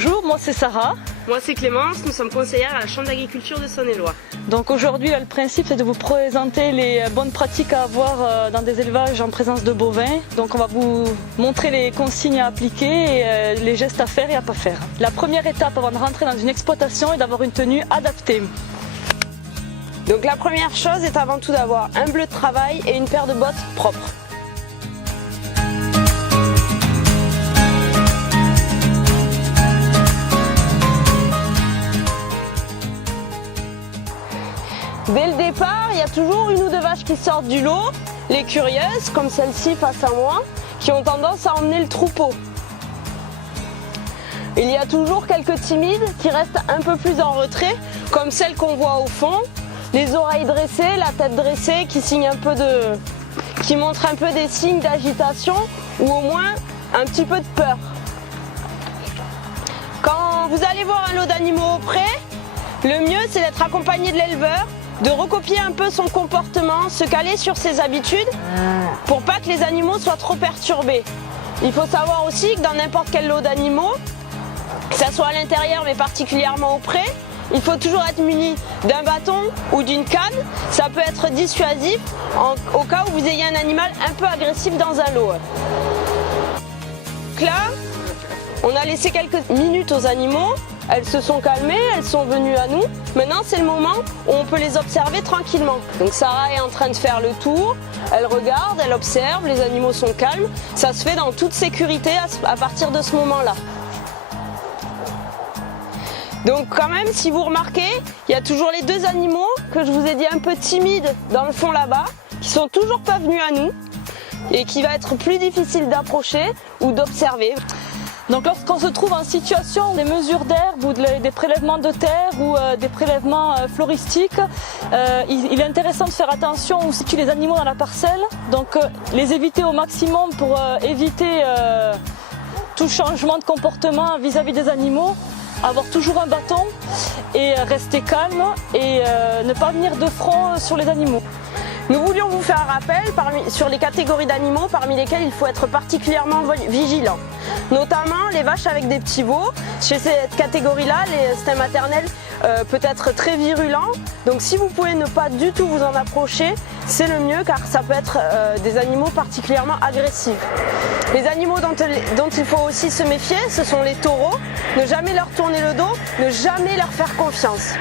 Bonjour, moi c'est Sarah. Moi c'est Clémence, nous sommes conseillères à la Chambre d'agriculture de Saône-et-Loire. Donc aujourd'hui le principe c'est de vous présenter les bonnes pratiques à avoir dans des élevages en présence de bovins. Donc on va vous montrer les consignes à appliquer et les gestes à faire et à ne pas faire. La première étape avant de rentrer dans une exploitation est d'avoir une tenue adaptée. Donc la première chose est avant tout d'avoir un bleu de travail et une paire de bottes propres. Dès le départ, il y a toujours une ou deux vaches qui sortent du lot, les curieuses, comme celle-ci face à moi, qui ont tendance à emmener le troupeau. Il y a toujours quelques timides qui restent un peu plus en retrait, comme celle qu'on voit au fond, les oreilles dressées, la tête dressée, qui montre un peu des signes d'agitation ou au moins un petit peu de peur. Quand vous allez voir un lot d'animaux auprès, le mieux c'est d'être accompagné de l'éleveur, de recopier un peu son comportement, se caler sur ses habitudes pour pas que les animaux soient trop perturbés. Il faut savoir aussi que dans n'importe quel lot d'animaux, que ça soit à l'intérieur mais particulièrement auprès, il faut toujours être muni d'un bâton ou d'une canne. Ça peut être dissuasif au cas où vous ayez un animal un peu agressif dans un lot. Donc là, on a laissé quelques minutes aux animaux. Elles se sont calmées, elles sont venues à nous. Maintenant, c'est le moment où on peut les observer tranquillement. Donc Sarah est en train de faire le tour. Elle regarde, elle observe, les animaux sont calmes. Ça se fait dans toute sécurité à partir de ce moment-là. Donc quand même, si vous remarquez, il y a toujours les deux animaux que je vous ai dit un peu timides dans le fond là-bas, qui sont toujours pas venus à nous et qui va être plus difficile d'approcher ou d'observer. Donc lorsqu'on se trouve en situation des mesures d'herbe ou des prélèvements de terre ou des prélèvements floristiques, il est intéressant de faire attention où situent les animaux dans la parcelle, donc les éviter au maximum pour éviter tout changement de comportement vis-à-vis des animaux, avoir toujours un bâton et rester calme et ne pas venir de front sur les animaux. Nous voulions vous faire un rappel sur les catégories d'animaux parmi lesquelles il faut être particulièrement vigilant. Notamment les vaches avec des petits veaux. Chez cette catégorie-là, l'instinct maternel peut être très virulent. Donc si vous pouvez ne pas du tout vous en approcher, c'est le mieux car ça peut être des animaux particulièrement agressifs. Les animaux dont il faut aussi se méfier, ce sont les taureaux. Ne jamais leur tourner le dos, ne jamais leur faire confiance.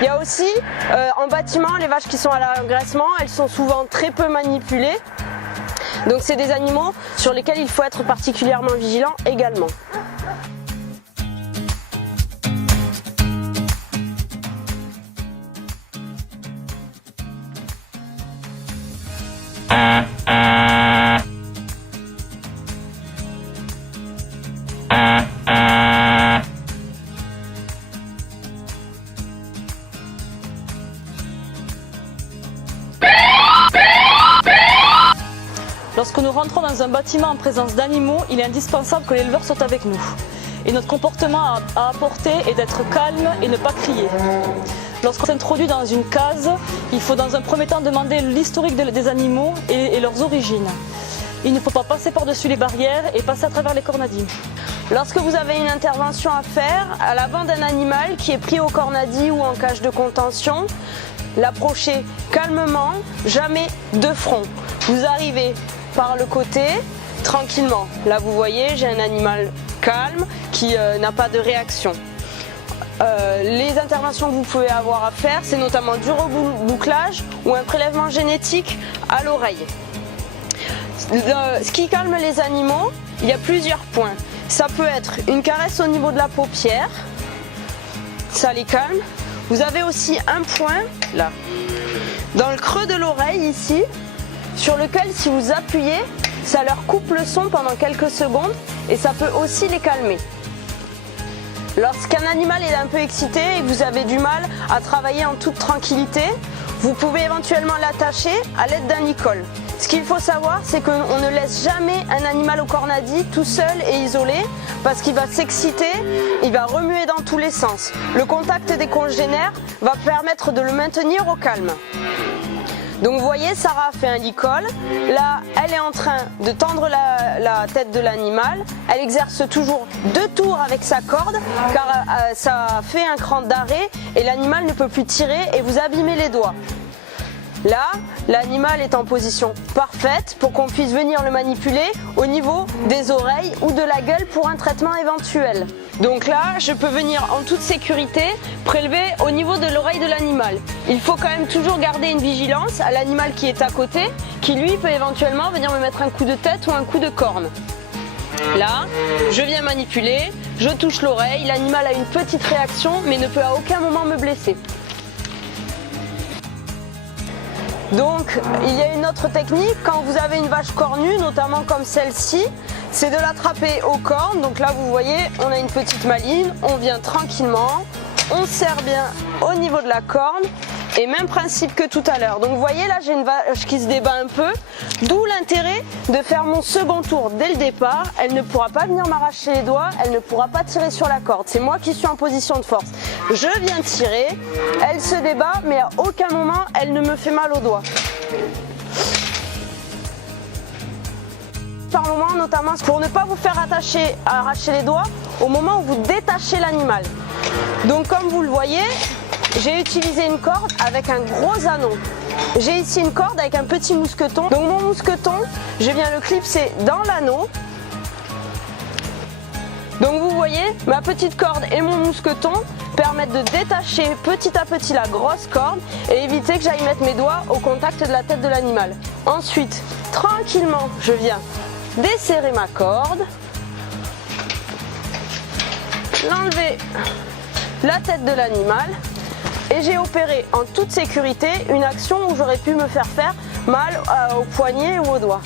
Il y a aussi en bâtiment les vaches qui sont à l'engraissement, elles sont souvent très peu manipulées. Donc c'est des animaux sur lesquels il faut être particulièrement vigilant également. Lorsque nous rentrons dans un bâtiment en présence d'animaux, il est indispensable que l'éleveur soit avec nous. Et notre comportement à apporter est d'être calme et ne pas crier. Lorsqu'on s'introduit dans une case, il faut dans un premier temps demander l'historique des animaux et leurs origines. Il ne faut pas passer par-dessus les barrières et passer à travers les cornadis. Lorsque vous avez une intervention à faire à l'avant d'un animal qui est pris au cornadi ou en cage de contention, l'approchez calmement, jamais de front. Vous arrivez par le côté, tranquillement. Là vous voyez, j'ai un animal calme qui n'a pas de réaction. Les interventions que vous pouvez avoir à faire, c'est notamment du rebouclage ou un prélèvement génétique à l'oreille. Ce qui calme les animaux, il y a plusieurs points. Ça peut être une caresse au niveau de la paupière, ça les calme. Vous avez aussi un point, là, dans le creux de l'oreille ici, sur lequel si vous appuyez, ça leur coupe le son pendant quelques secondes et ça peut aussi les calmer. Lorsqu'un animal est un peu excité et que vous avez du mal à travailler en toute tranquillité, vous pouvez éventuellement l'attacher à l'aide d'un licol. Ce qu'il faut savoir, c'est qu'on ne laisse jamais un animal au cornadi tout seul et isolé parce qu'il va s'exciter, il va remuer dans tous les sens. Le contact des congénères va permettre de le maintenir au calme. Donc vous voyez, Sarah a fait un lit col. Là, elle est en train de tendre la tête de l'animal. Elle exerce toujours 2 tours avec sa corde car ça fait un cran d'arrêt et l'animal ne peut plus tirer et vous abîmez les doigts. Là, l'animal est en position parfaite pour qu'on puisse venir le manipuler au niveau des oreilles ou de la gueule pour un traitement éventuel. Donc là, je peux venir en toute sécurité prélever au niveau de l'oreille de l'animal. Il faut quand même toujours garder une vigilance à l'animal qui est à côté, qui lui peut éventuellement venir me mettre un coup de tête ou un coup de corne. Là, je viens manipuler, je touche l'oreille, l'animal a une petite réaction mais ne peut à aucun moment me blesser. Donc il y a une autre technique, quand vous avez une vache cornue, notamment comme celle-ci, c'est de l'attraper aux cornes. Donc là vous voyez, on a une petite maline, on vient tranquillement, on serre bien au niveau de la corne et même principe que tout à l'heure. Donc vous voyez là j'ai une vache qui se débat un peu, d'où l'intérêt de faire mon second tour dès le départ. Elle ne pourra pas venir m'arracher les doigts, elle ne pourra pas tirer sur la corde, c'est moi qui suis en position de force. Je viens tirer, elle se débat mais à aucun moment elle ne me fait mal aux doigts. Par moment notamment pour ne pas vous faire arracher les doigts au moment où vous détachez l'animal. Donc comme vous le voyez, j'ai utilisé une corde avec un gros anneau. J'ai ici une corde avec un petit mousqueton. Donc mon mousqueton, je viens le clipser dans l'anneau. Donc vous voyez, ma petite corde et mon mousqueton permettent de détacher petit à petit la grosse corde et éviter que j'aille mettre mes doigts au contact de la tête de l'animal. Ensuite, tranquillement, je viens desserrer ma corde, l'enlever la tête de l'animal et j'ai opéré en toute sécurité une action où j'aurais pu me faire mal au poignet ou au doigt.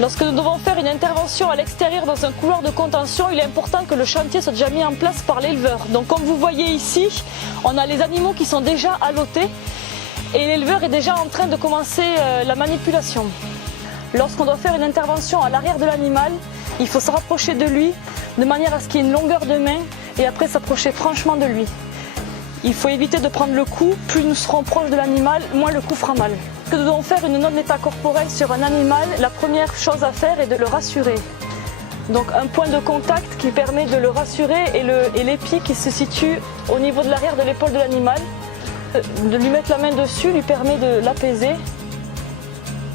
Lorsque nous devons faire une intervention à l'extérieur dans un couloir de contention, il est important que le chantier soit déjà mis en place par l'éleveur. Donc comme vous voyez ici, on a les animaux qui sont déjà allotés et l'éleveur est déjà en train de commencer la manipulation. Lorsqu'on doit faire une intervention à l'arrière de l'animal, il faut se rapprocher de lui de manière à ce qu'il y ait une longueur de main et après s'approcher franchement de lui. Il faut éviter de prendre le coup, plus nous serons proches de l'animal, moins le coup fera mal. Quand nous devons faire une non-état corporelle sur un animal, la première chose à faire est de le rassurer. Donc un point de contact qui permet de le rassurer et l'épi qui se situe au niveau de l'arrière de l'épaule de l'animal. De lui mettre la main dessus lui permet de l'apaiser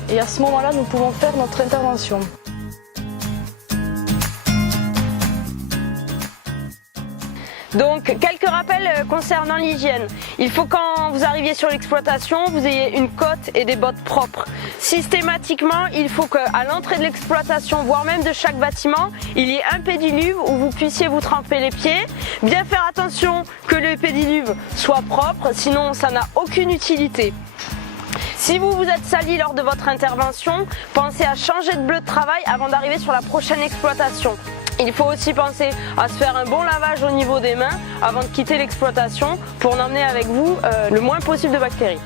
et à ce moment-là nous pouvons faire notre intervention. Donc quelques rappels concernant l'hygiène. Il faut quand vous arriviez sur l'exploitation, vous ayez une cotte et des bottes propres. Systématiquement, il faut qu'à l'entrée de l'exploitation, voire même de chaque bâtiment, il y ait un pédiluve où vous puissiez vous tremper les pieds. Bien faire attention que le pédiluve soit propre, sinon ça n'a aucune utilité. Si vous vous êtes sali lors de votre intervention, pensez à changer de bleu de travail avant d'arriver sur la prochaine exploitation. Il faut aussi penser à se faire un bon lavage au niveau des mains avant de quitter l'exploitation pour n'emmener avec vous le moins possible de bactéries.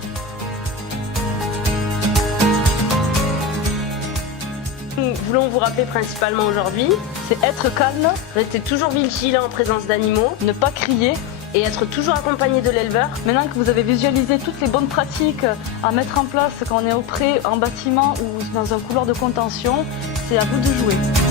Nous voulons vous rappeler principalement aujourd'hui, C'est être calme, rester toujours vigilant en présence d'animaux, ne pas crier. et être toujours accompagné de l'éleveur. Maintenant que vous avez visualisé toutes les bonnes pratiques à mettre en place quand on est au pré, en bâtiment ou dans un couloir de contention, c'est à vous de jouer.